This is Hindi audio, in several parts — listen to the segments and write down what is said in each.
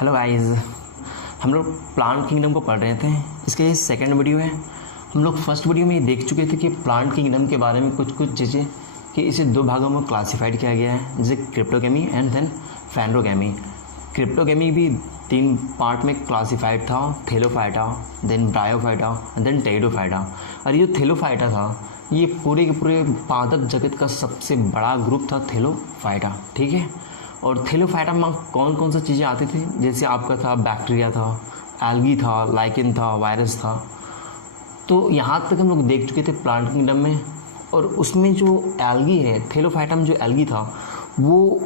हेलो गाइस, हम लोग प्लांट किंगडम को पढ़ रहे थे। इसका ये सेकंड वीडियो है। हम लोग फर्स्ट वीडियो में ये देख चुके थे कि प्लांट किंगडम के बारे में कुछ चीज़ें, कि इसे दो भागों में क्लासिफाइड किया गया है, जैसे क्रिप्टोगेमी एंड देन फैंड्रोगेमी। क्रिप्टोगेमी भी 3 पार्ट में क्लासिफाइड था, thallophyta, then bryophyta and then pteridophyta. और ये थेलोफाइटा था, ये पूरे के पूरे पादप जगत का सबसे बड़ा ग्रुप था थेलोफाइटा, ठीक है। और थेलोफाइटा में कौन कौन सी चीज़ें आती थी, जैसे आपका था बैक्टीरिया था, एल्गी था, लाइकेन था, वायरस था। तो यहाँ तक हम लोग देख चुके थे प्लांट किंगडम में। और उसमें जो एल्गी है, थेलोफाइटा में जो एल्गी था, वो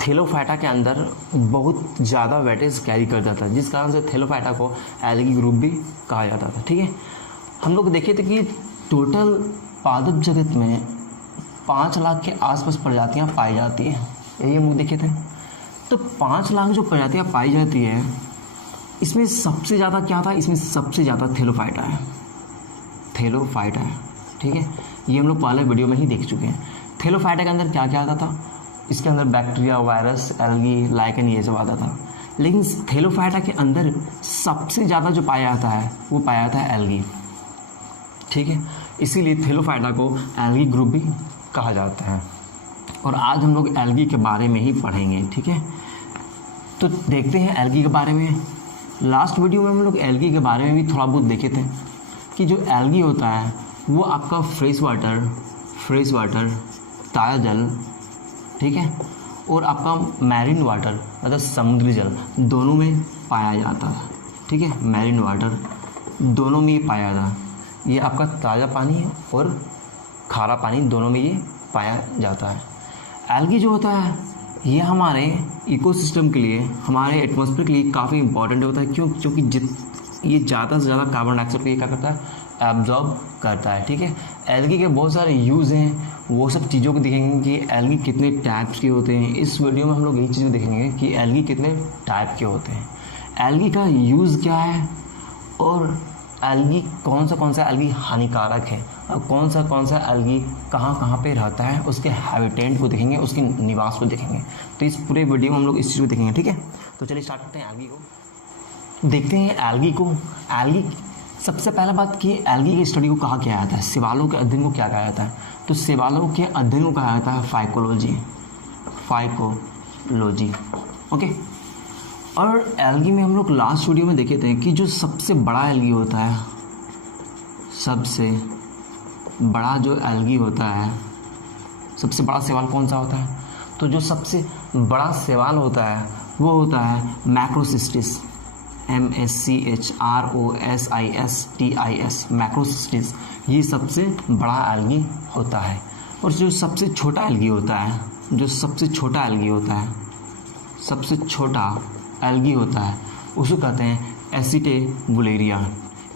थेलोफाइटा के अंदर बहुत ज़्यादा वेटेज कैरी करता था, जिस कारण से थेलोफाइटा को एल्गी ग्रुप भी कहा जाता था, ठीक है। हम लोग देखे थे कि टोटल पादप जगत में 5 लाख के आसपास प्रजातियाँ पाई जाती हैं, यही हम लोग देखे थे। तो 5 लाख जो प्रजातियाँ पाई जाती है, इसमें सबसे ज़्यादा क्या था, इसमें सबसे ज़्यादा थेलोफाइटा है, थेलोफाइटा है, ठीक है। ये हम लोग पहले वीडियो में ही देख चुके हैं। थेलोफाइटा के अंदर क्या क्या आता था, इसके अंदर बैक्टीरिया, वायरस, एल्गी, लाइकेन, ये सब आता था। लेकिन थेलोफाइटा के अंदर सबसे ज़्यादा जो पाया जाता है वो पाया जाता है एल्गी, ठीक है। इसीलिए थेलोफाइटा को एल्गी ग्रुप भी कहा जाता है। और आज हम लोग एल्गी के बारे में ही पढ़ेंगे, ठीक है। तो देखते हैं एल्गी के बारे में। लास्ट वीडियो में हम लोग एल्गी के बारे में भी थोड़ा बहुत देखे थे कि जो एल्गी होता है वो आपका फ्रेश वाटर, ताज़ा जल, ठीक है, और आपका मैरीन वाटर मतलब समुद्री जल, दोनों में पाया जाता है, ठीक है। मैरीन वाटर दोनों में ये पाया जाता है। ये आपका ताज़ा पानी और खारा पानी दोनों में ये पाया जाता है। एल्गी जो होता है ये हमारे इकोसिस्टम के लिए, हमारे एटमॉस्फेयर के लिए काफ़ी इंपॉर्टेंट होता है। क्यों? क्योंकि ये ज़्यादा से ज़्यादा कार्बन डाइऑक्साइड को ये क्या करता है, एब्जॉर्ब करता है, ठीक है। एल्गी के बहुत सारे यूज़ हैं, वो सब चीज़ों को देखेंगे कि एल्गी कितने टाइप्स के होते हैं। इस वीडियो में हम लोग यही चीज़ें देखेंगे कि एल्गी कितने टाइप के होते हैं, एल्गी का यूज़ क्या है, और एल्गी कौन सा एल्गी हानिकारक है, और कौन सा एल्गी कहाँ पे रहता है, उसके हैबिटेट को देखेंगे, उसके निवास को देखेंगे। तो इस पूरे वीडियो में हम लोग इस चीज़ को देखेंगे, ठीक है। तो चलिए स्टार्ट करते हैं एल्गी को। देखते हैं एल्गी को। एल्गी, सबसे पहला बात कि एल्गी की स्टडी को कहा क्या जाता है, सेवालों के अध्ययन को क्या कहा जाता है। तो सेवालों के अध्ययन को कहा जाता है फाइकोलॉजी, ओके। और एल्गी में हम लोग लास्ट वीडियो में देखे थे कि जो सबसे बड़ा एल्गी होता है, सबसे बड़ा जो एल्गी होता है, सबसे बड़ा शैवाल कौन सा होता है। तो जो सबसे बड़ा शैवाल होता है वो होता है मैक्रोसिस्टिस, MACHROSISTIS, मैक्रोसिस्टिस। ये सबसे बड़ा एल्गी होता है। और जो सबसे छोटा एल्गी होता है, सबसे छोटा एल्गी होता है उसको कहते हैं एसिटेबुलेरिया।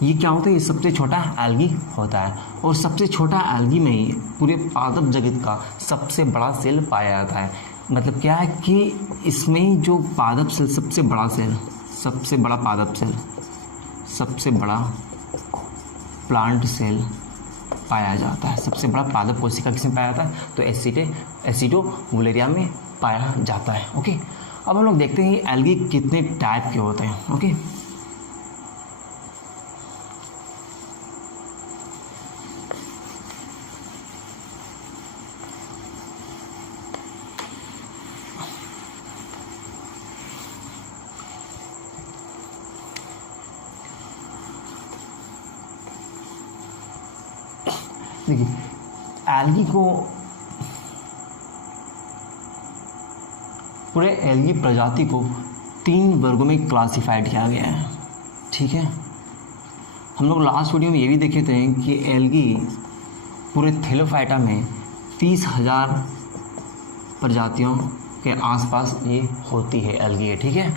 ये क्या होता है, ये सबसे छोटा एल्गी होता है। और सबसे छोटा एल्गी में ही पूरे पादप जगत का सबसे बड़ा सेल पाया जाता है। मतलब क्या है कि इसमें जो पादप सेल, सबसे बड़ा पादप सेल, सबसे बड़ा प्लांट सेल पाया जाता है। सबसे बड़ा पादप कोशिका किसमें पाया जाता है, तो एसिटोबुलेरिया में पाया जाता है, ओके। अब हम लोग देखते हैं एल्गी कितने टाइप के होते हैं, ओके। देखिए एल्गी को, पूरे एल्गी प्रजाति को 3 वर्गों में क्लासिफाइड किया गया है, ठीक है। हम लोग लास्ट वीडियो में ये भी देखे थे कि एल्गी पूरे थेलोफाइटा में 30,000 प्रजातियों के आसपास ये होती है एल्गी है, ठीक है।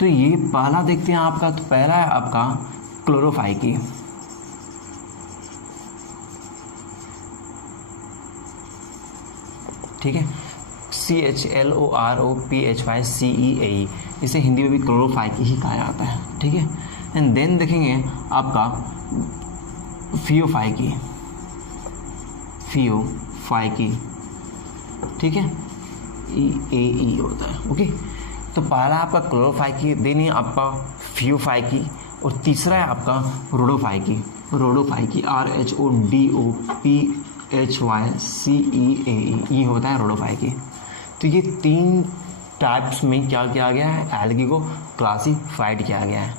तो ये पहला देखते हैं आपका, तो पहला है आपका क्लोरोफाइकी, ठीक है, CHLOROPHYCEAE, इसे हिंदी में भी क्लोरोफाइकी ही कहा जाता है, ठीक है। एंड देन देखेंगे आपका फियोफाइकी, ठीक है, EAE होता है, ओके। तो पहला आपका क्लोरोफाइकी, देन है आपका फियोफाइकी, और तीसरा है आपका रोडोफाइकी। रोडोफाइकी RHODOPHYCEAE, ये होता है रोडोफाइकी। तो ये 3 टाइप्स में क्या किया गया है, एल्गी को क्लासीफाइड किया गया है।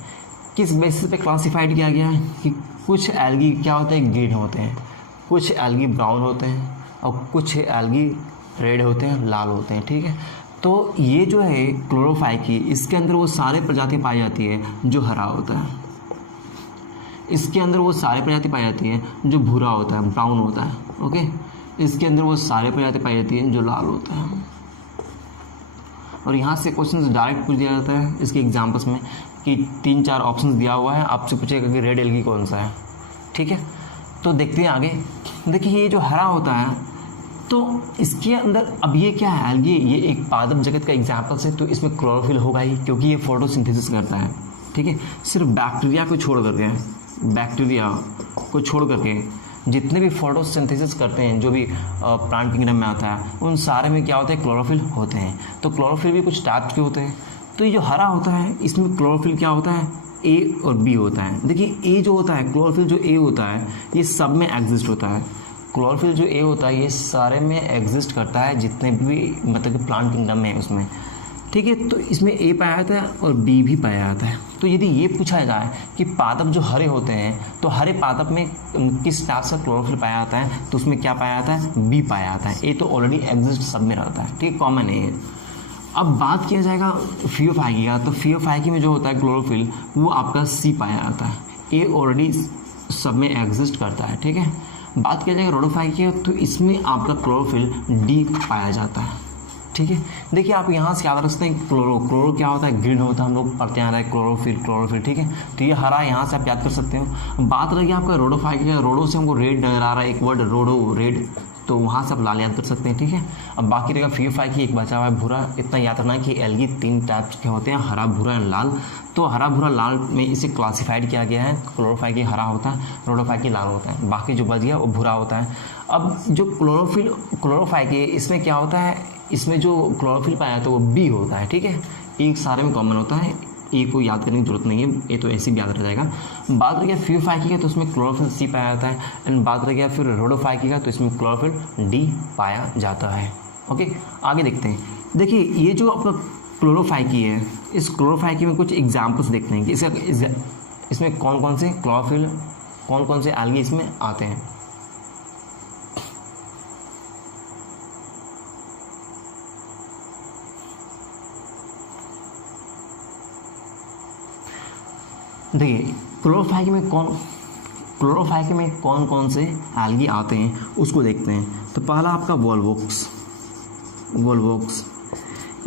किस बेसिस पे क्लासीफाइड किया गया है कि कुछ एल्गी क्या होते हैं, ग्रीन होते हैं, कुछ एल्गी ब्राउन होते हैं, और कुछ एल्गी रेड होते हैं, लाल होते हैं, ठीक है। तो ये जो है क्लोरोफाइकी, इसके अंदर वो सारे प्रजाति पाई जाती है जो हरा होता है, इसके अंदर वो सारे प्रजाति पाई जाती है जो भूरा होता है, ब्राउन होता है, ओके। इसके अंदर वो सारे प्रजाति पाई जाती है जो लाल होता है। और यहाँ से क्वेश्चन डायरेक्ट पूछ दिया जाता है इसके एग्जाम्पल्स में कि 3-4 ऑप्शंस दिया हुआ है, आपसे पूछेगा कि रेड एल्गी कौन सा है, ठीक है। तो देखते हैं आगे। देखिए ये जो हरा होता है तो इसके अंदर अब ये क्या है, एल्गी, ये एक पादप जगत का एग्जाम्पल्स है, तो इसमें क्लोरोफिल होगा ही क्योंकि ये फोटोसिंथेसिस करता है, ठीक है। सिर्फ बैक्टीरिया को छोड़ करके, बैक्टीरिया को छोड़ करके जितने भी फोटोसिंथेसिस करते हैं, जो भी प्लांट किंगडम में आता है, उन सारे में क्या होता है, क्लोरोफिल होते हैं। तो क्लोरोफिल भी कुछ टाइप्स के होते हैं। तो ये जो हरा होता है इसमें क्लोरोफिल क्या होता है, ए और बी होता है। देखिए ए जो होता है, क्लोरोफिल जो ए होता है ये सब में एग्जिस्ट होता है। क्लोरोफिल जो ए होता है ये सारे में एग्जिस्ट करता है, जितने भी मतलब कि प्लांट किंगडम में है उसमें, ठीक है। तो इसमें ए पाया जाता है और बी भी पाया जाता है। तो यदि ये पूछा जाए कि पादप जो हरे होते हैं तो हरे पादप में किस टाइप से क्लोरोफिल पाया जाता है, तो उसमें क्या पाया जाता है, बी पाया जाता है। ए तो ऑलरेडी एग्जिस्ट सब में रहता है, ठीक है, कॉमन है। अब बात किया जाएगा फियोफाइकी का, तो फियोफाइकी में जो होता है क्लोरोफिल वो आपका सी पाया जाता है, ए ऑलरेडी सब में एग्जिस्ट करता है, ठीक है। बात किया जाएगा रोडोफाइकी का, तो इसमें आपका क्लोरोफिल डी पाया जाता है, ठीक है। देखिए आप यहाँ से याद रखते हैं क्लोरो क्या होता है, ग्रीन होता है, हम लोग पढ़ते आ रहे हैं क्लोरोफिल, ठीक है। तो ये हरा, यहाँ से आप याद कर सकते हो। बात रही आपका रोडोफाइकी का, रोडो से हमको रेड नजर आ रहा है, एक वर्ड रोडो, रेड, तो वहाँ से आप लाल याद कर सकते हैं, ठीक है। अब बाकी रहेगा फियोफाइकी, एक बचा हुआ है भूरा। इतना याद रखना है कि एल्गी 3 टाइप्स के होते हैं, हरा, भूरा एंड लाल। तो हरा, भूरा, लाल में इसे क्लासिफाइड किया गया है। क्लोरोफाइकी हरा होता है, रोडोफाइकी लाल होता है, बाकी जो बच गया वो भूरा होता है। अब जो क्लोरोफाइकी इसमें क्या होता है, इसमें जो क्लोरोफिल पाया जाता है वो बी होता है, ठीक है। एक सारे में कॉमन होता है, ए को याद करने की जरूरत नहीं है, ये तो ऐसे भी याद रह जाएगा। बात रह गया फियोफाइकी का, तो उसमें क्लोरोफिल सी पाया जाता है। एंड बात रह गया फिर रोडोफाइकी का, तो इसमें क्लोरोफिल डी पाया जाता है, ओके। आगे देखते हैं। देखिए ये जो आपका क्लोरोफाइकी है, इस क्लोरोफाइकी में कुछ एग्जाम्पल्स देखते हैं कि इसमें कौन कौन से क्लोरोफिल, कौन कौन से एल्गी इसमें आते हैं। देखिए क्लोरोफाइकी में कौन कौन से एल्गी आते हैं उसको देखते हैं। तो पहला आपका वोल्वोक्स।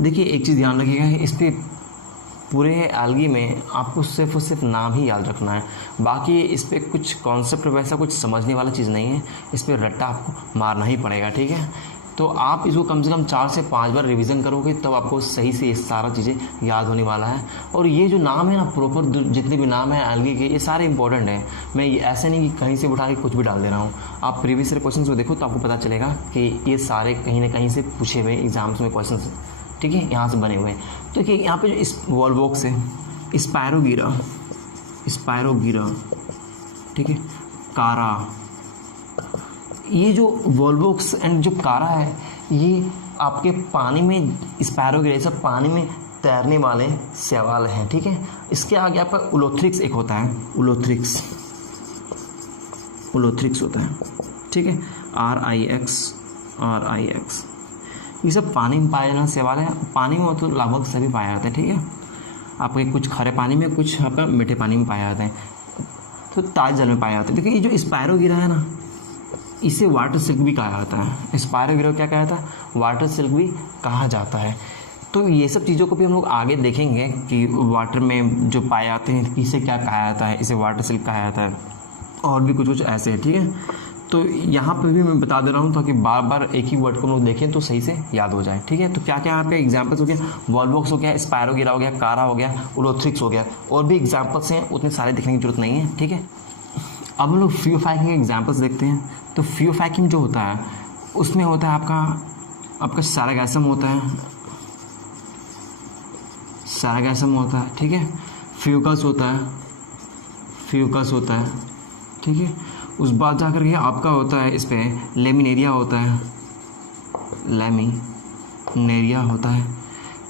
देखिए एक चीज़ ध्यान रखिएगा, इस पर पूरे एल्गी में आपको सिर्फ और सिर्फ नाम ही याद रखना है, बाकी इस पर कुछ कॉन्सेप्ट वैसा कुछ समझने वाला चीज़ नहीं है, इस पर रट्टा आपको मारना ही पड़ेगा, ठीक है। तो आप इसको कम से कम 4 से 5 बार रिवीजन करोगे तब आपको सही से ये सारा चीज़ें याद होने वाला है। और ये जो नाम है ना, प्रॉपर जितने भी नाम है एल्गी के, ये सारे इंपॉर्टेंट हैं। मैं ये ऐसे नहीं कि कहीं से उठा के कुछ भी डाल दे रहा हूँ। आप प्रीवियस क्वेश्चन को देखो तो आपको पता चलेगा कि ये सारे कहीं ना कहीं से पूछे हुए एग्जाम्स में क्वेश्चन, ठीक है, यहाँ से बने हुए हैं। तो देखिए यहाँ पे जो इस वोल्वोक्स है, स्पायरोगीरा, ठीक है, कारा, ये जो वोल्वोक्स एंड जो कारा है ये आपके पानी में, स्पायरोगीरा सब पानी में तैरने वाले शैवाल हैं, ठीक है। इसके आगे आपका उलोथ्रिक्स एक होता है, उलोथ्रिक्स होता है, ठीक है, RIX। ये सब पानी में पाए जाने शैवाल है। पानी में तो लगभग सभी पाया जाता है, ठीक है। आपके कुछ खारे पानी में, कुछ आपका मीठे पानी में पाया जाता है, तो ताज जल में पाया जाता है। देखिए ये जो स्पायरोगीरा है ना, इसे वाटर सिल्क भी कहा जाता है। स्पायरोगीरा क्या कहा जाता है, वाटर सिल्क भी कहा जाता है। तो ये सब चीज़ों को भी हम लोग आगे देखेंगे कि वाटर में जो पाए जाते हैं इसे क्या कहा जाता है, इसे वाटर सिल्क कहा जाता है, और भी कुछ ऐसे है, ठीक है। तो यहाँ पे भी मैं बता दे रहा हूँ ताकि बार बार एक ही वर्ड को हम लोग देखें तो सही से याद हो जाए, ठीक है। तो क्या क्या यहाँ पे एग्जाम्पल्स हो गया, वोल्वोक्स हो गया, स्पायरोगीरा हो गया, कारा हो गया, उलोथ्रिक्स हो गया, और भी एग्जाम्पल्स हैं, उतने सारे देखने की जरूरत नहीं है, ठीक है। अब हम लोग फियोफाइकी के एग्जाम्पल्स देखते हैं। तो फियोफाइकी जो होता है उसमें होता है आपका सारागासम होता है, सैरागैसम होता है, ठीक है, फ्यूकस होता है, ठीक है। उस बाद जा कर के आपका होता है इस पर लेमिनेरिया होता है, लेमिनेरिया होता है।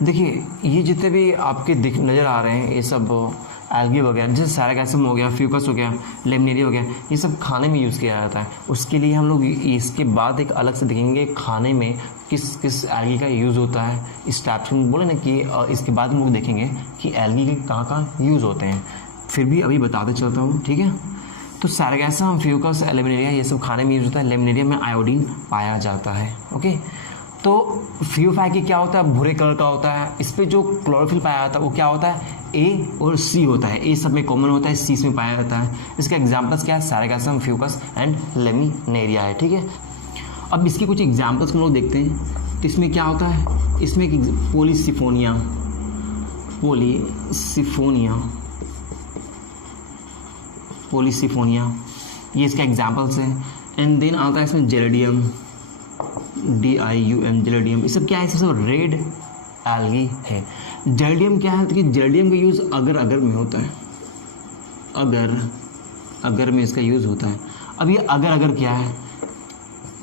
देखिए ये जितने भी आपके दिख नज़र आ रहे हैं ये सब एल्गी वगैरह, जैसे सैरागैसम हो गया, फ्यूकस हो गया, लेमिनेरिया हो गया, ये सब खाने में यूज़ किया जाता है। उसके लिए हम लोग इसके बाद एक अलग से देखेंगे खाने में किस किस एल्गी का यूज़ होता है। इस टाइप से बोले ना कि इसके बाद हम लोग देखेंगे कि एल्गी के कहाँ कहाँ यूज़ होते हैं। फिर भी अभी बताते चलता हूँ, ठीक है। तो सैरागैसम, फ्यूकस, लेमिनेरिया ये सब खाने में यूज़ होता है। लेमिनेरिया में आयोडीन पाया जाता है, ओके। तो फियोफाइकी क्या होता है, भूरे कलर का होता है। इस पर जो क्लोरोफिल पाया जाता है वो क्या होता है, ए और सी होता है। ए सब में कॉमन होता है, सी इसमें पाया जाता है। इसका एग्जाम्पल्स क्या है, सैरागैसम, फ्यूकस एंड लेमिनेरिया है, ठीक है। अब इसके कुछ एग्जाम्पल्स हम लोग देखते हैं। तो इसमें क्या होता है, इसमें पॉलीसिफोनिया, ये इसका एग्जाम्पल्स है। एंड देन आता है इसमें जेरेडियम, DIUM, जेरेडियम। ये सब क्या है, सब रेड एल्गी है। जेरेडियम क्या है, तो जेरेडियम का यूज़ अगर में होता है, अगर में इसका यूज़ होता है। अब ये अगर क्या है,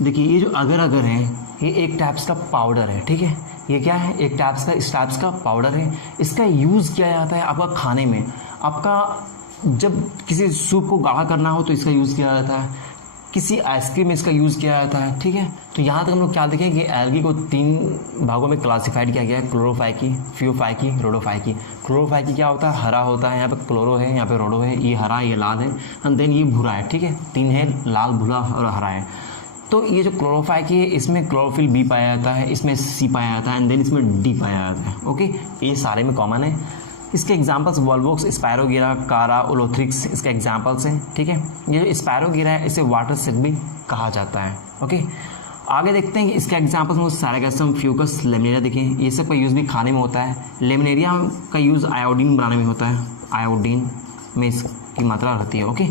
देखिए ये जो अगर है ये एक टाइप्स का पाउडर है, ठीक है। ये क्या है, एक इस टाइप्स का पाउडर है। इसका यूज़ किया जाता है आपका खाने में। आपका जब किसी सूप को गाढ़ा करना हो तो इसका यूज़ किया जाता है, किसी आइसक्रीम में इसका यूज़ किया जाता है, ठीक है। तो यहाँ तक हम लोग क्या देखें कि एल्गी को 3 भागों में क्लासिफाइड किया गया है, क्लोरोफाइकी, फियोफाइकी, रोडोफाइकी। क्लोरोफाइकी क्या होता है, हरा होता है, यहाँ पे क्लोरो है, यहाँ पे रोडो है, ये हरा ये लाल है, एंड देन ये भूरा है, ठीक है। 3 है, लाल, भूरा और हरा है। तो ये जो क्लोरोफाइकी है इसमें क्लोरोफिल बी पाया जाता है, इसमें सी पाया जाता है, एंड देन इसमें डी पाया जाता है, ओके। ये सारे में कॉमन है। इसके एग्जांपल्स वॉल्वोक्स, स्पायरोगीरा, कारा, ओलोथ्रिक्स इसके एग्जांपल्स हैं, ठीक है। ये जो स्पायरोगीरा है इसे वाटर सेक भी कहा जाता है, ओके। आगे देखते हैं कि इसके एग्जांपल्स में सैरागैसम, फ्यूकस, लेमिनेरिया देखें। ये सब का यूज़ भी खाने में होता है। लेमिनेरिया का यूज़ आयोडीन बनाने में होता है, आयोडीन में इसकी मात्रा रहती है, ओके।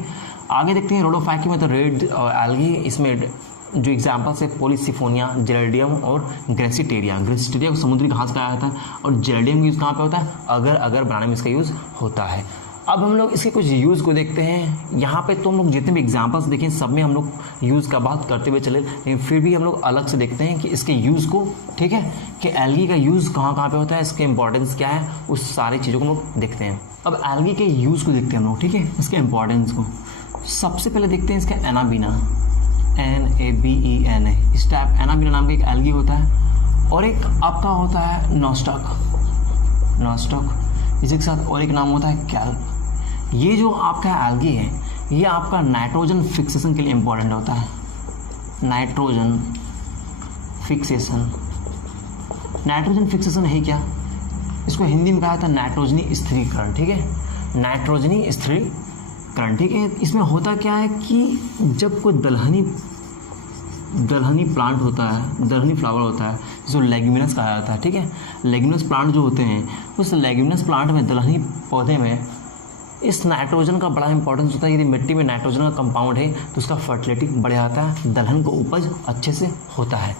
आगे देखते हैं रोडोफाइकी में, तो रेड एल्गी, इसमें जो एग्जाम्पल्स है पॉलीसिफोनिया, जेरेडियम और ग्रेसिटेरिया। ग्रेसिटेरिया को समुद्री घास कहा जाता है और जेरेडियम यूज़ कहाँ पे होता है, अगर बनाने में इसका यूज़ होता है। अब हम लोग इसके कुछ यूज़ को देखते हैं। यहाँ पे तो हम लोग जितने भी एग्जाम्पल्स देखें सब में हम लोग यूज़ का बात करते हुए चले, लेकिन फिर भी हम लोग अलग से देखते हैं कि इसके यूज़ को, ठीक है, कि एल्गी का यूज़ कहाँ कहाँ पे होता है, इसके इंपॉर्टेंस क्या है, उस सारी चीज़ों को हम लोग देखते हैं। अब एल्गी के यूज़ को देखते हैं हम लोग, ठीक है, इसके इंपॉर्टेंस को। सबसे पहले देखते हैं इसका एनाबीना, NABENA। इस टाइप एनाबीना नाम का एक एल्गी होता है। और एक आपका होता है नॉस्टॉक, इसी के साथ और एक नाम होता है कैल्प। ये जो आपका एल्गी है ये आपका नाइट्रोजन फिक्सेशन के लिए इम्पोर्टेंट होता है। नाइट्रोजन फिक्सेशन है क्या, इसको हिंदी में कहा जाता है नाइट्रोजनी स्थिरीकरण, ठीक है, नाइट्रोजनी स्थिरीकरण, ठीक है। इसमें होता क्या है कि जब कोई दलहनी प्लांट होता है, दलहनी फ्लावर होता है, जिसको लेग्यूमिनस कहा जाता है, ठीक है। लेग्यूमिनस प्लांट जो होते हैं, उस लेग्यूमिनस प्लांट में, दलहनी पौधे में इस नाइट्रोजन का बड़ा इंपॉर्टेंस होता है। यदि मिट्टी में नाइट्रोजन का कंपाउंड है तो उसका फर्टिलिटी बढ़ जाता है, दलहन को उपज अच्छे से होता है।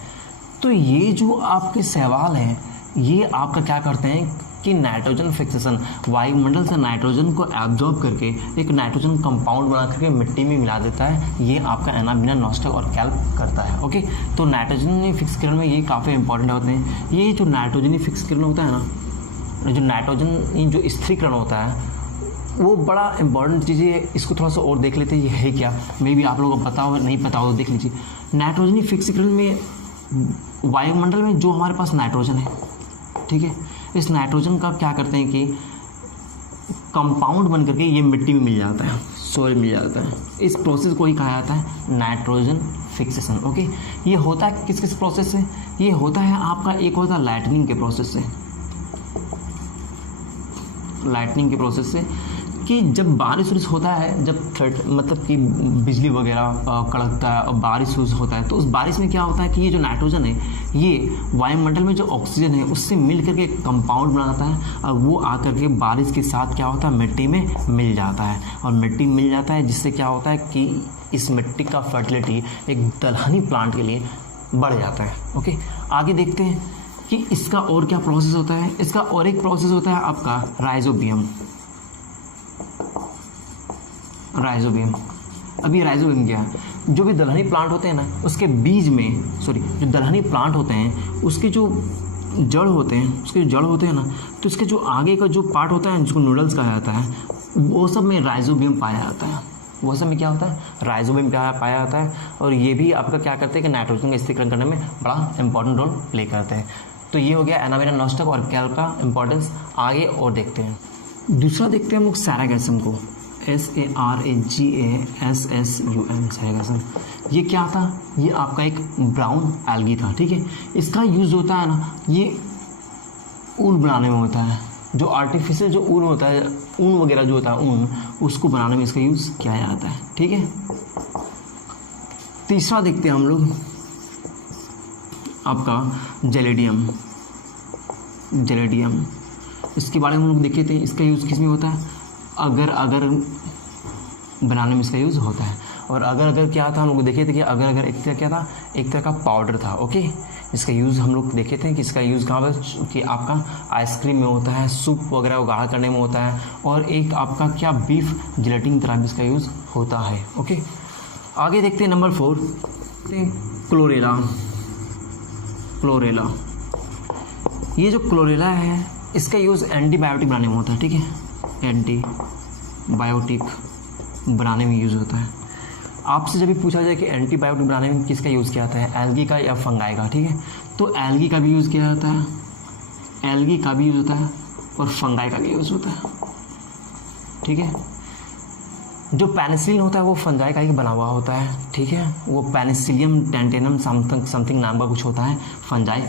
तो ये जो आपके सवाल हैं ये आपका क्या करते हैं कि नाइट्रोजन फिक्सेशन, वायुमंडल से नाइट्रोजन को एब्जॉर्ब करके एक नाइट्रोजन कंपाउंड बना करके मिट्टी में मिला देता है। ये आपका एनाबीना, नॉस्टॉक और कैल्प करता है, ओके। तो नाइट्रोजनी फिक्सीकरण में ये काफ़ी इंपॉर्टेंट होते हैं। ये जो नाइट्रोजनी फिक्सीकरण होता है ना, जो नाइट्रोजन जो स्थिरीकरण होता है वो बड़ा इंपॉर्टेंट चीज़ है। इसको थोड़ा सा और देख लेते हैं, ये है क्या, मे भी आप लोगों को पता हो, नहीं पता हो तो देख लीजिए। नाइट्रोजनी फिक्सीकरण में वायुमंडल में जो हमारे पास नाइट्रोजन है, ठीक है, इस नाइट्रोजन का क्या करते हैं कि कंपाउंड बन करके ये मिट्टी में मिल जाता है, सॉइल मिल जाता है। इस प्रोसेस को ही कहा जाता है नाइट्रोजन फिक्सेशन, ओके। ये होता है किस किस प्रोसेस से, ये होता है आपका, एक होता है लाइटनिंग के प्रोसेस से, कि जब बारिश होता है, जब मतलब कि बिजली वगैरह कड़कता है और बारिश होता है, तो उस बारिश में क्या होता है कि ये जो नाइट्रोजन है ये वायुमंडल में जो ऑक्सीजन है उससे मिल करके एक कंपाउंड बनाता है और वो आकर के बारिश के साथ क्या होता है, मिट्टी में मिल जाता है। और मिट्टी मिल जाता है जिससे क्या होता है कि इस मिट्टी का फर्टिलिटी एक दलहनी प्लांट के लिए बढ़ जाता है, ओके। आगे देखते हैं कि इसका और क्या प्रोसेस होता है। इसका और एक प्रोसेस होता है आपका राइजोबियम। अभी राइजोबियम क्या है, जो भी दलहनी प्लांट होते हैं ना उसके बीज में, जो दलहनी प्लांट होते हैं उसके जो जड़ होते हैं ना, तो इसके जो आगे का जो पार्ट होता है जिसको नूडल्स कहा जाता है, वो सब में राइजोबियम पाया जाता है। वो सब में क्या होता है, राइजोबियम पाया जाता है। और ये भी आपका क्या करते हैं कि नाइट्रोजन का स्थिरीकरण करने में बड़ा इंपॉर्टेंट रोल प्ले करते हैं। तो ये हो गया एनामेना नॉस्टक और कैल्प का इंपॉर्टेंस। आगे और देखते हैं, दूसरा देखते हैं हम लोग सैरागैसम को, SARAGASSUM, सैरागैसम। ये क्या था, ये आपका एक ब्राउन एल्गी था, ठीक है। इसका यूज़ होता है ना, ये ऊन बनाने में होता है, जो आर्टिफिशियल जो ऊन होता है, ऊन वगैरह जो होता है ऊन, उसको बनाने में इसका यूज़ किया जाता है, ठीक है। तीसरा देखते हैं हम लोग आपका जेलेडियम। इसके बारे में हम लोग देखे थे, इसका यूज़ किस में होता है, अगर बनाने में इसका यूज़ होता है। और अगर क्या था, हम लोग देखे थे कि अगर एक तरह क्या था, एक तरह का पाउडर था, ओके। इसका यूज़ हम लोग देखे थे कि इसका यूज़ कहाँ पर, कि आपका आइसक्रीम में होता है, सूप वगैरह को गाढ़ा करने में होता है, और एक आपका क्या बीफ जिलेटिन तरह भी इसका यूज़ होता है, ओके। आगे देखते हैं नंबर 4, क्लोरेला। ये जो क्लोरेला है इसका यूज़ एंटीबायोटिक बनाने में होता है, ठीक है। एंटीबायोटिक बनाने में यूज़ होता है। आपसे जब भी पूछा जाए कि एंटीबायोटिक बनाने में किसका यूज़ किया जाता है, एल्गी का या फंगाई का, ठीक है। तो एल्गी का भी यूज़ किया जाता है, और फंगाई का भी यूज़ होता है, ठीक है। जो पेनिसिलिन होता है वो फंगाई का ही बना हुआ होता है, ठीक है। वो पेनिसिलियम टेंटेनम समथिंग नाम का कुछ होता है, फंजाई,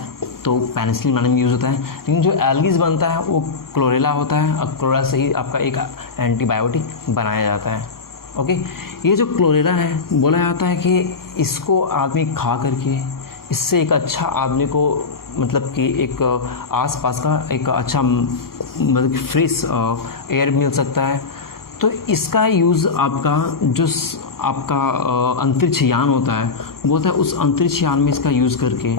तो पेनिसिलिन बनाने में यूज़ होता है। लेकिन जो एल्गीज बनता है वो क्लोरेला होता है, और क्लोरेला से ही आपका एक एंटीबायोटिक बनाया जाता है, ओके। ये जो क्लोरेला है, बोला जाता है कि इसको आदमी खा करके इससे एक अच्छा आदमी को, मतलब कि एक आसपास का एक अच्छा मतलब फ्रेश एयर मिल सकता है। तो इसका यूज़ आपका जो आपका अंतरिक्ष यान होता है, वो होता है उस अंतरिक्ष यान में इसका यूज़ करके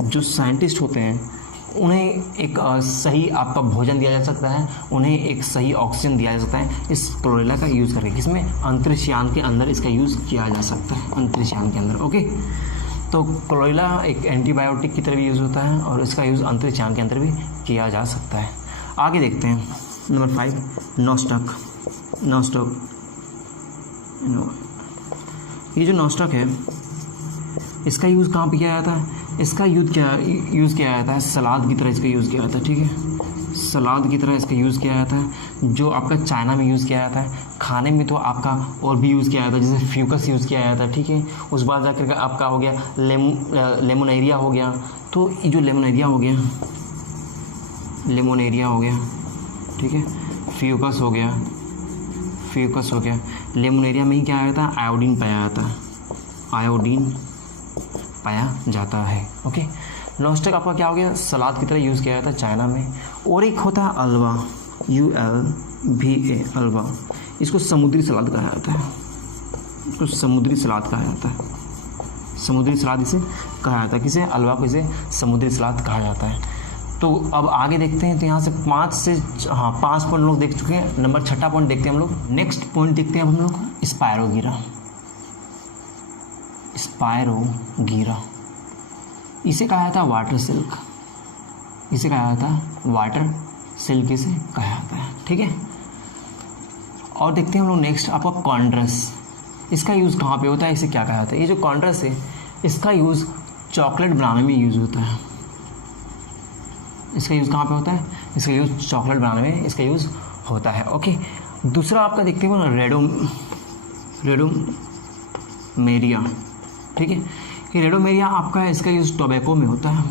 जो साइंटिस्ट होते हैं उन्हें एक सही आपका भोजन दिया जा सकता है, उन्हें एक सही ऑक्सीजन दिया जा सकता है इस क्लोरेला का यूज़ करके। किसमें, अंतरिक्ष यान के अंदर इसका यूज़ किया जा सकता है, अंतरिक्ष यान के अंदर, ओके। तो क्लोरेला एक एंटीबायोटिक की तरह भी यूज़ होता है, और इसका यूज़ अंतरिक्ष यान के अंदर भी किया जा सकता है। आगे देखते हैं नंबर 5, नॉस्टक। ये जो नॉस्टक है इसका यूज़ कहाँ पे किया जाता है, इसका यूज़ किया जाता है सलाद की तरह, इसका यूज़ किया जाता है, ठीक है। सलाद की तरह इसका यूज़ किया जाता है, जो आपका चाइना में यूज़ किया जाता है। खाने में तो आपका और भी यूज़ किया जाता है, जैसे फ्यूकस यूज़ किया जाता है, ठीक है। उस बाद जाकर आपका हो गया लेमोनेरिया हो गया। तो ये जो लेमोनेरिया हो गया, ठीक है। फ्यूकस हो गया, लेमोनेरिया में ही क्या आता है, आयोडीन पाया जाता है, ओके। नॉस्टक आपका क्या हो गया, सलाद की तरह यूज़ किया जाता है चाइना में। और एक होता है अल्वा, ULVA, अल्वा। इसको समुद्री सलाद कहा जाता है, समुद्री सलाद इसे कहा जाता है, किसे, अल्वा को इसे समुद्री सलाद कहा जाता है। तो अब आगे देखते हैं, तो यहाँ से 5 पॉइंट लोग देख चुके हैं। नंबर 6 पॉइंट देखते हैं हम लोग। नेक्स्ट पॉइंट देखते हैं हम लोग स्पायरोगीरा। इसे कहा जाता है वाटर सिल्क, इसे कहा जाता है, ठीक है। और देखते हैं हम लोग नेक्स्ट आपका कॉन्ड्रस। इसका यूज़ कहाँ पे होता है, इसे क्या कहा जाता है। ये जो कॉन्ड्रस है इसका यूज़ चॉकलेट बनाने में यूज़ होता है। इसका यूज़ कहाँ पे होता है, इसका यूज़ चॉकलेट बनाने में इसका यूज़ होता है, ओके। दूसरा आपका देखते हैं रेडोमेरिया, ठीक है। ये रेडोमेरिया आपका है, इसका यूज़ टोबैको में होता है,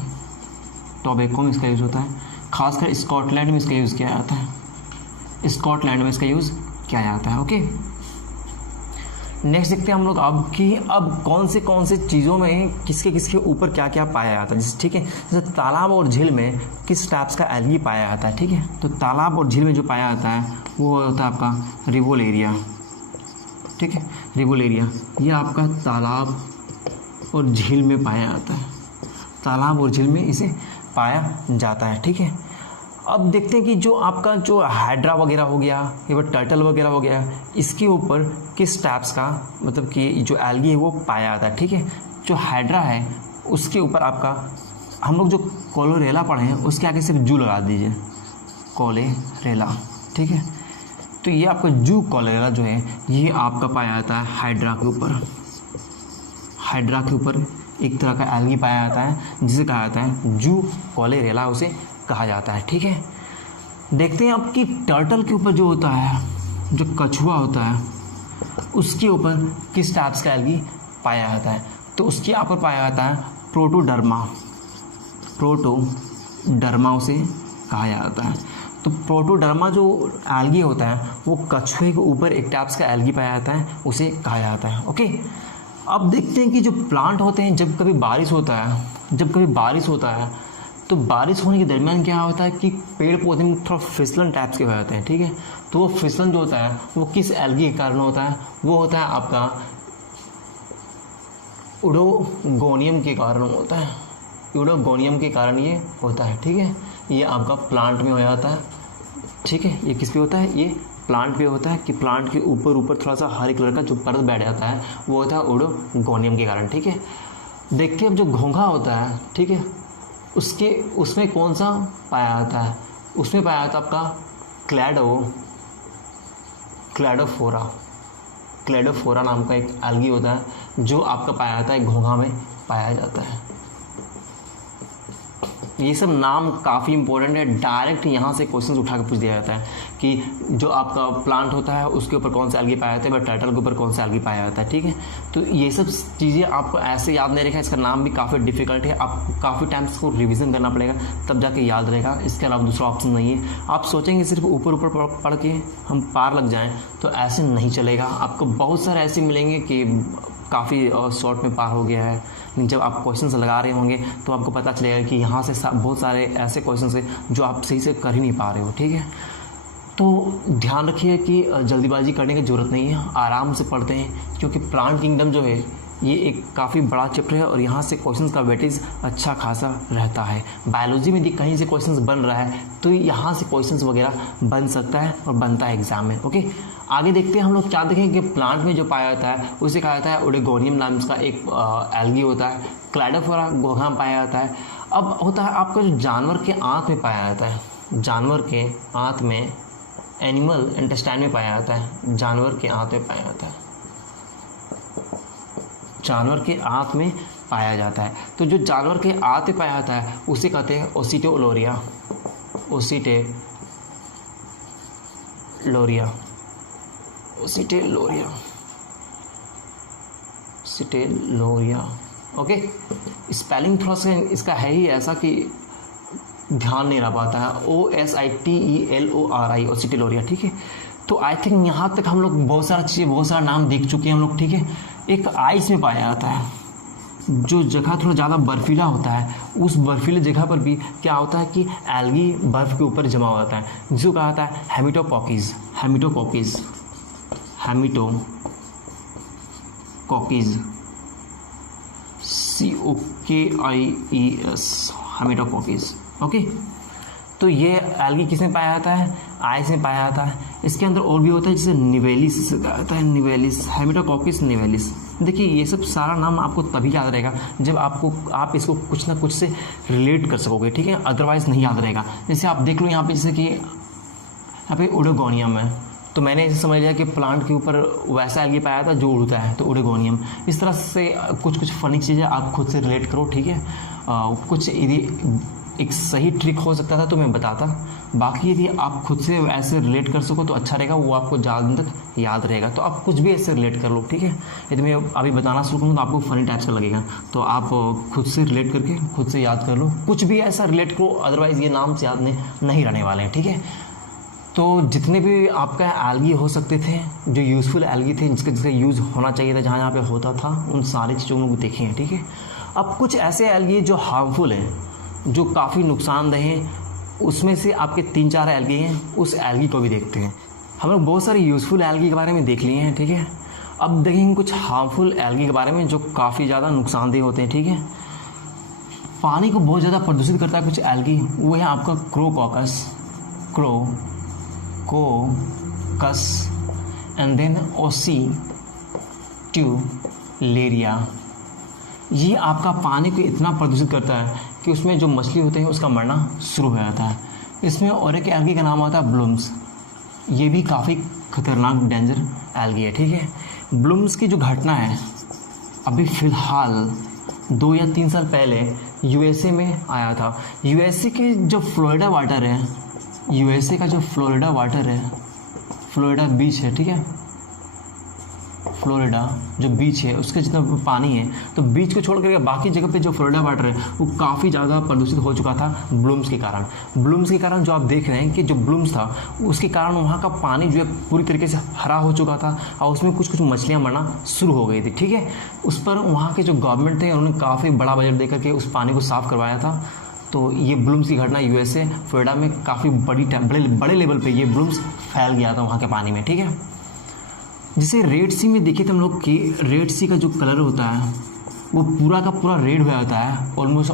इसका यूज़ होता है। खासकर स्कॉटलैंड में इसका यूज़ किया जाता है, ओके। नेक्स्ट देखते हैं हम लोग अब कौन से चीज़ों में किसके ऊपर क्या क्या पाया जाता है, जैसे, ठीक है। जैसे तालाब और झील में किस टाइप्स का एल्गी पाया जाता है, ठीक है। तो तालाब और झील में जो पाया जाता है वो होता है आपका रिवोलेरिया, ठीक है। रिवोलेरिया ये आपका तालाब और झील में पाया जाता है, तालाब और झील में इसे पाया जाता है। ठीक है, अब देखते हैं कि जो आपका जो हाइड्रा वगैरह हो गया या फिर टर्टल वगैरह हो गया, इसके ऊपर किस टाइप्स का मतलब कि जो एल्गी है वो पाया जाता है। ठीक है, जो हाइड्रा है उसके ऊपर आपका हम लोग जो कोलोरेला पढ़े हैं उसके आगे सिर्फ जू लगा दीजिए, कोलेरेला। ठीक है, तो ये आपका जू कोलेरेला जो है ये आपका पाया जाता है हाइड्रा के ऊपर। हाइड्रा के ऊपर एक तरह का एल्गी पाया जाता है जिसे कहा जाता है जू कोलेरेला, उसे कहा जाता है। ठीक है, देखते हैं अब कि टर्टल के ऊपर जो होता है, जो कछुआ होता है, उसके ऊपर किस टाइप्स का एल्गी पाया जाता है। तो उसके यहाँ पर पाया जाता है प्रोटोडर्मा। प्रोटोडर्मा उसे कहा जाता है। तो प्रोटोडर्मा जो एल्गी होता है वो कछुए के ऊपर एक टाइप्स का एल्गी पाया जाता है, उसे कहा जाता है। ओके, अब देखते हैं कि जो प्लांट होते हैं जब कभी बारिश होता है तो बारिश होने के दरमियान क्या होता है कि पेड़ पौधे में थोड़ा फिसलन टाइप्स के हो जाते हैं। ठीक है, तो वो फिसलन जो होता है वो किस एल्गी के कारण होता है, वो होता है आपका यूडोगोनियम के कारण होता है। यूडोगोनियम के कारण ये होता है। ठीक है, ये आपका प्लांट में हो जाता है। ठीक है, ये किस पे होता है, ये प्लांट पे होता है कि प्लांट के ऊपर थोड़ा सा हरे कलर का जो परत बैठ जाता है वो होता है यूडोगोनियम के कारण। ठीक है, देखिए अब जो घोंघा होता है, ठीक है, उसमें कौन सा पाया जाता है, उसमें पाया जाता है आपका क्लैडोफोरा नाम का एक एल्गी होता है जो आपका पाया जाता है घोंघा में पाया जाता है। ये सब नाम काफ़ी इंपॉर्टेंट है, डायरेक्ट यहाँ से क्वेश्चन उठा के पूछ दिया जाता है कि जो आपका प्लांट होता है उसके ऊपर कौन सा एल्गी पाया जाता है, बट टर्टल के ऊपर कौन सा एल्गी पाया जाता है। ठीक है, तो ये सब चीज़ें आपको ऐसे याद नहीं रहेगा, इसका नाम भी काफ़ी डिफिकल्ट है, आपको काफ़ी टाइम इसको रिविज़न करना पड़ेगा तब जाके याद रहेगा। इसके अलावा दूसरा ऑप्शन नहीं है। आप सोचेंगे सिर्फ ऊपर पढ़ के हम पार लग जाएँ, तो ऐसे नहीं चलेगा। आपको बहुत सारे ऐसे मिलेंगे कि काफ़ी शॉर्ट में पार हो गया है, लेकिन जब आप क्वेश्चंस लगा रहे होंगे तो आपको पता चलेगा कि यहाँ से बहुत सारे ऐसे क्वेश्चंस हैं जो आप सही से कर ही नहीं पा रहे हो। ठीक है, तो ध्यान रखिए कि जल्दीबाजी करने की ज़रूरत नहीं है, आराम से पढ़ते हैं, क्योंकि प्लांट किंगडम जो है ये एक काफ़ी बड़ा चैप्टर है और यहाँ से क्वेश्चंस का वेटेज अच्छा खासा रहता है। बायोलॉजी में यदि कहीं से क्वेश्चंस बन रहा है तो यहाँ से क्वेश्चंस वगैरह बन सकता है और बनता है एग्जाम में। ओके, आगे देखते हैं हम लोग क्या देखेंगे कि प्लांट में जो पाया जाता है उसे कहा जाता है यूडोगोनियम नाम का एक एल्गी होता है। क्लैडोफोरा घोंघा में पाया जाता है। अब होता है आपका जो जानवर के आंत में पाया जाता है, जानवर के आंत में, एनिमल इंटेस्टाइन में पाया जाता है, जानवर के आंत में पाया जाता है, जानवर के आंत में पाया जाता है। तो जो जानवर के आंत में पाया जाता है उसे कहते हैं ओसिटेलोरिया। ओके, स्पेलिंग थोड़ा सा इसका है ही ऐसा कि ध्यान नहीं रह पाता है। OSITELORI, ओसिटेलोरिया। ठीक है, तो आई थिंक यहाँ तक हम लोग बहुत सारा नाम देख चुके हैं हम लोग। ठीक है, एक आइस में पाया जाता है, जो जगह थोड़ा ज़्यादा बर्फीला होता है, उस बर्फीले जगह पर भी क्या होता है कि एल्गी बर्फ़ के ऊपर जमा हो जाता है, जिसको कहा जाता है हेमिटोकॉकीज़। COKIES, हेमिटोकॉकीज़। ओके, तो ये एल्गी किस में पाया जाता है, आइस में पाया जाता है। इसके अंदर और भी होता है जिसे निवेलिस कहा जाता है, निवेलिस, हेमिटोकॉकिस निवेलिस। देखिए ये सब सारा नाम आपको तभी याद रहेगा जब आप इसको कुछ ना कुछ से रिलेट कर सकोगे। ठीक है, अदरवाइज नहीं याद रहेगा। जैसे आप देख लो यहाँ पे, जैसे कि यहाँ पे यूडोगोनियम है, तो मैंने इसे समझ लिया कि प्लांट के ऊपर वैसा एल्गी पाया था जो उड़ता है, तो यूडोगोनियम। इस तरह से कुछ फनी चीज़ें आप खुद से रिलेट करो। ठीक है, कुछ यदि एक सही ट्रिक हो सकता था तो मैं बताता, बाकी यदि आप खुद से ऐसे रिलेट कर सको तो अच्छा रहेगा, वो आपको ज़्यादा तक याद रहेगा। तो आप कुछ भी ऐसे रिलेट कर लो। ठीक है, यदि मैं अभी बताना शुरू करूँ तो आपको फनी टाइप्स का लगेगा, तो आप खुद से रिलेट करके खुद से याद कर लो, कुछ भी ऐसा रिलेट करो, अदरवाइज़ ये नाम से याद नहीं रहने वाले हैं। ठीक है, तो जितने भी आपका एल्गी हो सकते थे, जो यूज़फुल एल्गी थे, जिसका यूज़ होना चाहिए था, जहाँ पे होता था, उन सारी चीज़ों को देखें। ठीक है, अब कुछ ऐसे एल्गी जो हार्मफुल हैं, जो काफ़ी नुकसानदेह हैं, उसमें से आपके 3-4 एल्गी हैं, उस एल्गी को भी देखते हैं। हम लोग बहुत सारे यूज़फुल एल्गी के बारे में देख लिए हैं। ठीक है, अब देखेंगे कुछ हार्मफुल एल्गी के बारे में जो काफ़ी ज़्यादा नुकसानदेह होते हैं। ठीक है, पानी को बहुत ज़्यादा प्रदूषित करता है कुछ एल्गी, वो है आपका क्रोकोकस एंड देन ओसीट्यूलेरिया। ये आपका पानी को इतना प्रदूषित करता है कि उसमें जो मछली होते हैं उसका मरना शुरू हो जाता है। इसमें और एक एल्गी का नाम आता है ब्लूम्स। ये भी काफ़ी खतरनाक डेंजर एल्गी है, ठीक है। ब्लूम्स की जो घटना है अभी फ़िलहाल 2 या 3 साल पहले यूएसए में आया था। यूएसए के जो फ्लोरिडा वाटर है, यूएसए का जो फ्लोरिडा वाटर है, फ्लोरिडा बीच है, ठीक है, फ्लोरिडा जो बीच है उसका जितना पानी है, तो बीच को छोड़ करके बाकी जगह पे जो फ्लोरिडा वाटर है वो काफ़ी ज़्यादा प्रदूषित हो चुका था ब्लूम्स के कारण। ब्लूम्स के कारण जो आप देख रहे हैं कि जो ब्लूम्स था उसके कारण वहाँ का पानी जो है पूरी तरीके से हरा हो चुका था और उसमें कुछ कुछ मछलियाँ मरना शुरू हो गई थी, ठीक है। उस पर वहाँ के जो गवर्नमेंट थे उन्होंने काफ़ी बड़ा बजट दे करके उस पानी को साफ़ करवाया था। तो ये ब्लूम्स की घटना यूएसए फ्लोरिडा में काफ़ी बड़े लेवल पर ये ब्लूम्स फैल गया था वहाँ के पानी में, ठीक है। जैसे रेड सी में देखिए तो हम लोग कि रेड सी का जो कलर होता है वो पूरा का पूरा रेड हो जाता है ऑलमोस्ट।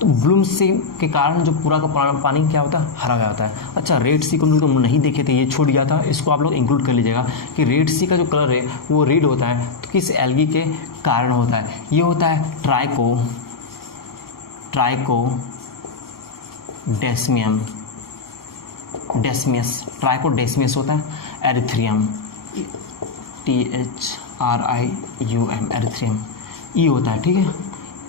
तो ब्लूम्स सी के कारण जो पूरा का पानी क्या होता है, हरा हो जाता है। अच्छा, रेड सी को हम लोग नहीं देखे थे, ये छूट गया था, इसको आप लोग इंक्लूड कर लीजिएगा कि रेड सी का जो कलर है वो रेड होता है तो किस एल्गी के कारण होता है। ये होता है ट्राइकोडेस्मियस होता है, एरिथ्रियम THRIUM एरिथ्रियम, ई होता है, ठीक है,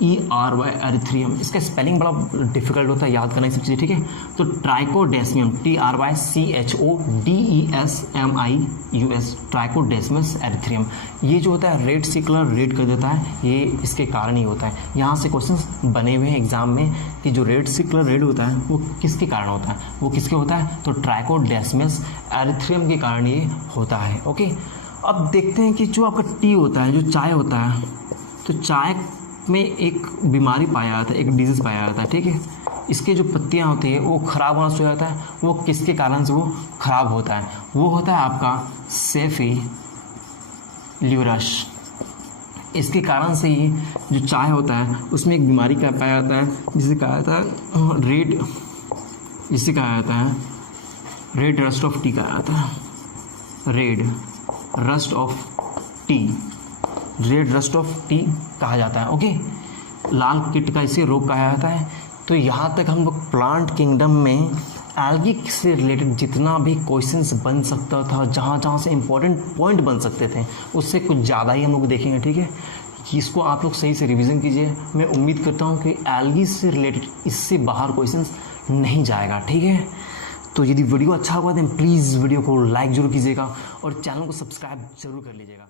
ERY एरिथ्रियम। इसका स्पेलिंग बड़ा डिफिकल्ट होता है, याद करना सब चीज़ें, ठीक है। तो ट्राइकोडेस्मियम TRYCHODESMIUS ट्राइकोडेस्मस एरिथ्रियम, ये जो होता है रेड सी कलर रेड कर देता है, ये इसके कारण ही होता है। यहाँ से क्वेश्चंस बने हुए हैं एग्जाम में कि जो रेड सी कलर रेड होता है वो किसके कारण होता है, वो किसके होता है, तो ट्राइकोडेस्मस एरिथ्रियम के कारण ये होता है, ओके। अब देखते हैं कि जो आपका टी होता है, जो चाय होता है, तो चाय में एक बीमारी पाया जाता है, एक डिजीज़ पाया जाता है, ठीक है। इसके जो पत्तियां होती है वो ख़राब होना शुरू हो जाता है। वो किसके कारण से वो ख़राब होता है, वो होता है आपका सेफिल्यूरस। इसके कारण से ही जो चाय होता है उसमें एक बीमारी का पाया जाता है जिसे कहा जाता है रेड रस्ट ऑफ टी कहा जाता है, रेड रस्ट ऑफ टी कहा जाता है, ओके। लाल कीट का इसे रोग कहा जाता है। तो यहाँ तक हम लोग प्लांट किंगडम में एल्गी से रिलेटेड जितना भी क्वेश्चंस बन सकता था, जहाँ से इंपॉर्टेंट पॉइंट बन सकते थे, उससे कुछ ज़्यादा ही हम लोग देखेंगे, ठीक है। इसको आप लोग सही से रिवीजन कीजिए। मैं उम्मीद करता हूँ कि एल्गी से रिलेटेड इससे बाहर क्वेश्चंस नहीं जाएगा, ठीक है। तो यदि वीडियो अच्छा हुआ तो प्लीज़ वीडियो को लाइक ज़रूर कीजिएगा और चैनल को सब्सक्राइब जरूर कर लीजिएगा।